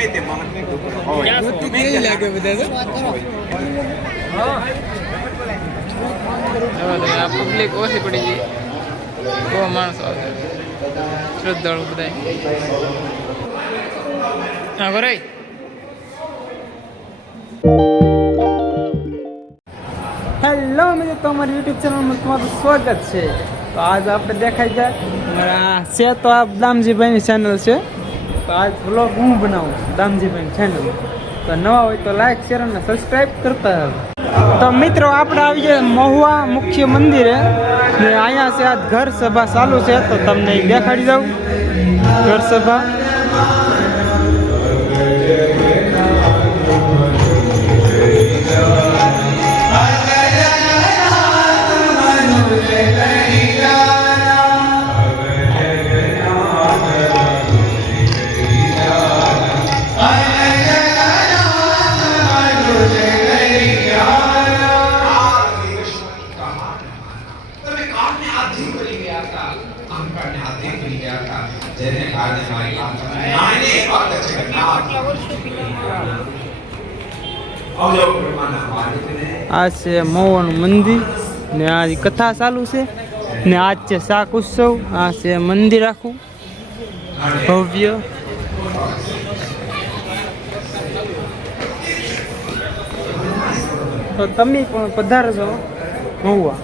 ગમે તે માણસને દુઃખ હોય કેવી લાગે બધા તો આ પબ્લિક ઓછી પડી ગઈ બહુ માણસો આવે શ્રદ્ધાળુ બધા હા બરાઈ હેલો મિત્રો તમારી યુટ્યુબ ચેનલમાં તમારું સ્વાગત છે તો આજ આપણે દેખાઈ જાય છે તો આ દામજીભાઈની ચેનલ છે તો આજ વ્લોગ હું બનાવું દામજીભાઈની ચેનલ તો નવા હોય તો લાઈક શેર અને સબસ્ક્રાઈબ કરતા તો મિત્રો આપણે આવી જાય મહુવા મુખ્ય મંદિરે ને અહીંયા છે આજ ઘર સભા ચાલુ છે તો તમને દેખાડી દઉં ઘર સભા આ છે મહુવાનું મંદિર ને આ કથા ચાલુ છે ને આજ છે શાક ઉત્સવ આ છે મંદિર આખું ભવ્ય તો તમે પણ પધારજો મહુવા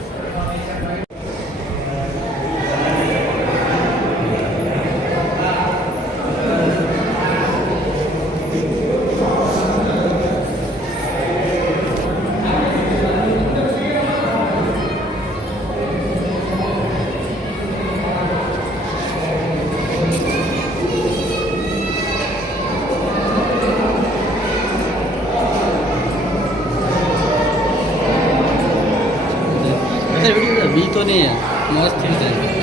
बी तो नहीं है मस्त है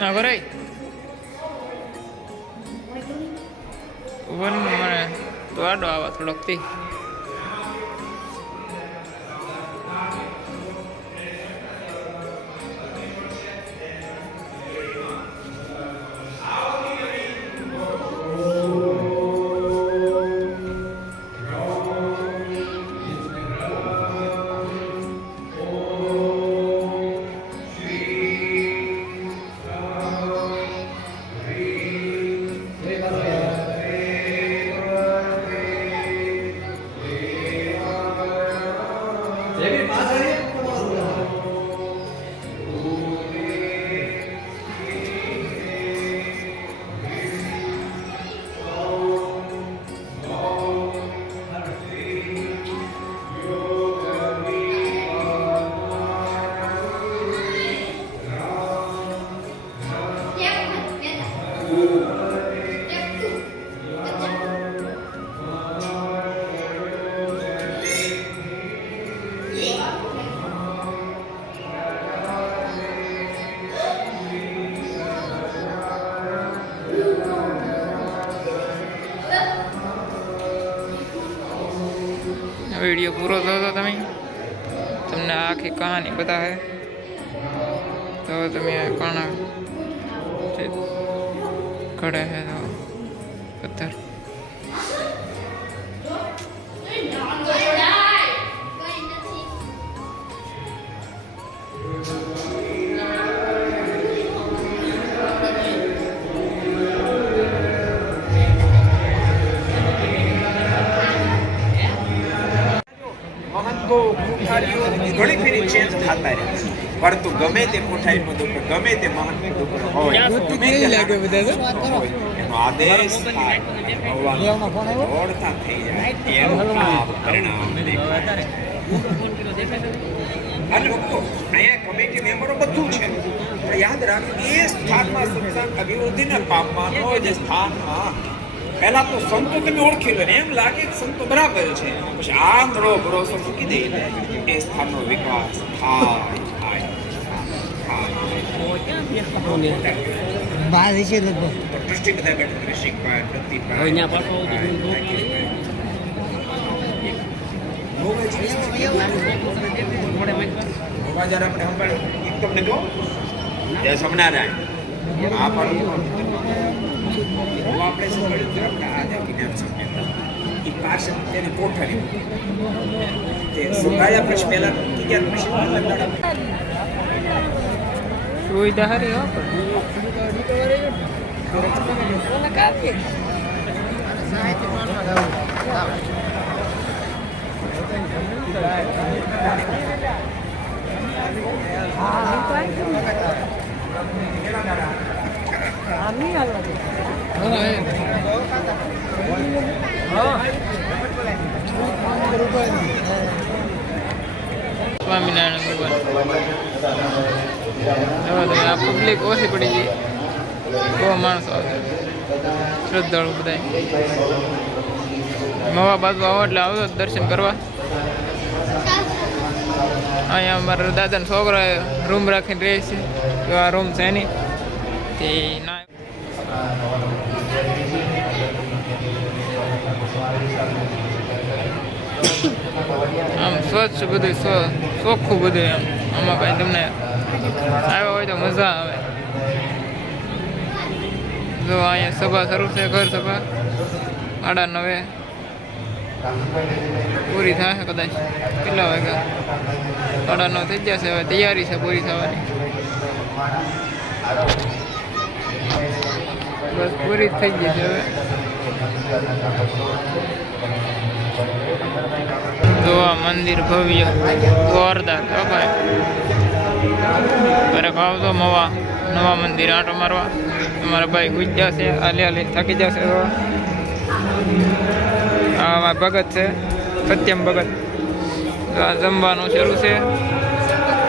Agora वन મને તો આડો આવા થોડોક થી वीडियो पूरा जो तमें तमने आखी कहानी बता है तो तमें कौन खड़े है तो पत्थर મહંતો કોઠારીઓ ઘણી ફેરી ચેન્જ થતા રહે પરંતુ ગમે તે કોઠારીનું દુઃખ ગમે તે મહંતનું દુઃખ હોય ગમે તે હોય, એનો આદેશ થાય ભગવાન દોડતા થઈ જાય એનું આ પરિણામ દેખાય. અને ભક્તો અહીંયા કમિટી મેમ્બરો બધું છે પણ યાદ રાખો એ સ્થાનમાં સત્સંગ અભિવૃદ્ધિને પામવાનો જે સ્થાનમાં પહેલા તો સંતો તમે ઓળખી લો ને એમ લાગે કે સંતો બરાબર છે પછી આંધળો ભરોસો મૂકી દે એ સ્થાનનો વિકાસ થાય થાય બહાર છે લગભગ તો ટ્રસ્ટી બધા બેઠા કૃષિકભાઈ પ્રતિભાઈ અહીંયા પાછો મોબાઈલ આપણે સંભાળ્યું એક તમને કહો જય સ્વામિનારાયણ આ પણ આપણે સંભાળ્યું જરાક આ જ્ઞાન સંમેલન એ પાસે તેની કોઠારી તે સંભાળ્યા પછી પહેલા ગયા પછી સુવિધા હારી હો સ્વામિનારાયણ ભગવાન આ પબ્લિક ઓછી પડી ગઈ બહુ માણસો આવે શ્રદ્ધાળુ બધા મવા બાજુ આવો એટલે આવતો દર્શન કરવા. અહીંયા અમારા દાદાનો છોકરો રૂમ રાખીને રહે છે એવા રૂમ છે નહીં તે ના આમ સ્વચ્છ બધું ચોખ્ખું બધું એમ આમાં કાંઈ તમને આવ્યા હોય તો મજા આવે. જો અહીંયા સભા શરૂ છે ઘર સભા 9:30 પૂરી થશે કદાચ કેટલા વાગ્યા 9:30 થઈ જશે. હવે તૈયારી છે પૂરી થવાની બસ પૂરી થઈ ગઈ છે હવે. તો આ મંદિર ભવ્ય જોરદાર ભાઈ ક્યારેક આવતો નવા મંદિર આંટો મારવા. અમારા ભાઈ ગુજ જશે હાલી થાકી જશે. આ અમારા ભગત છે સત્યમ ભગત. આ જમવાનું શરૂ છે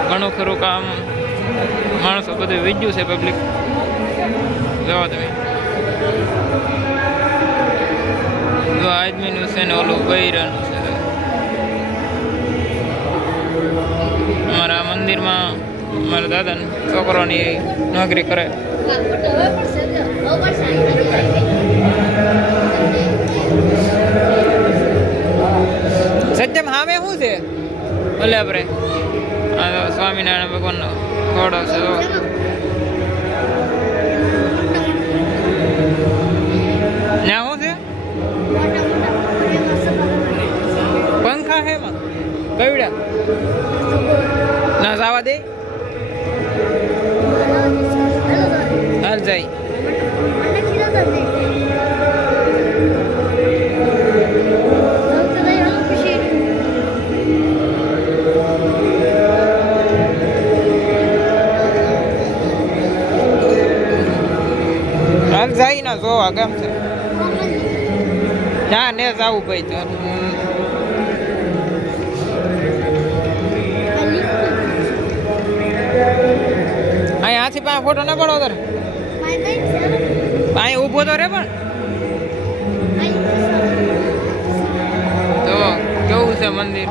ઘણું ખરું કામ માણસો બધું વીજ્યું છે પબ્લિક જવા તમે. જો આદમીનું છે ને ઓલું બૈરાનું છે. અમારા મંદિરમાં મારા દાદાના છોકરોની નોકરી કરે. સત્યમ હામે શું છે ભલે આપણે આ સ્વામિનારાયણ ભગવાનનો ઘોડો છે. ત્યાં શું છે પંખા હે એમાં કવડા ના જવા દે હાલ જાય. હાલ જાય ના જોવા કેમ છે ના ને જવું ભાઈ તો અહીંયા હાથી પાસે ફોટો ના પડો તારે અહીંયા ઊભો તો રે પણ તો કેવું છે મંદિર.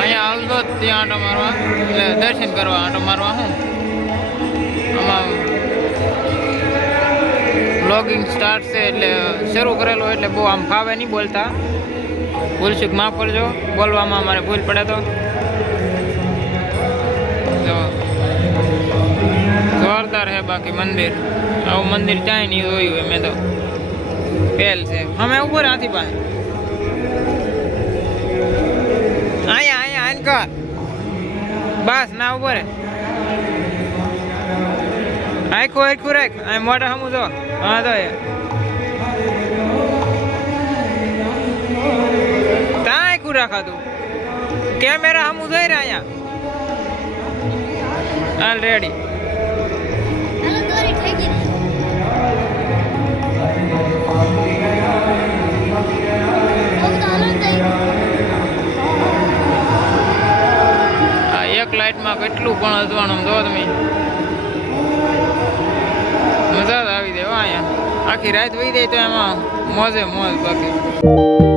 અહીંયા હાલતો ત્યાં આંટો મારવા એટલે દર્શન કરવા આંટો મારવા. હું આમાં બ્લોગિંગ સ્ટાર્ટ છે એટલે શરૂ કરેલો એટલે બહુ આમ ફાવે નહીં બોલતા. ભૂલચૂક માફ કરજો બોલવામાં અમારે ભૂલ પડે તો. જોરદાર હે બાકી મંદિર આવું મંદિર ચાય નહીં જોયું હોય મેં તો પહેલ છે. અમે ઉપર હાથી પાસે અહીંયા અહીંયા આન કર બસ ના ઉભો રે આખું રાખ આ મોઢા હમું જો હા તો ત્યાં આખું રાખાતું કેમેરા હમું જોઈ રહ્યા અહીંયા હાલ રેડી આ એક લાઈટમાં કેટલું પણ અજવાણું જો તમે મજા જ આવી જાય હો અહીંયા આખી રાત વહી જાય તો એમાં મોજે મોજ બાકી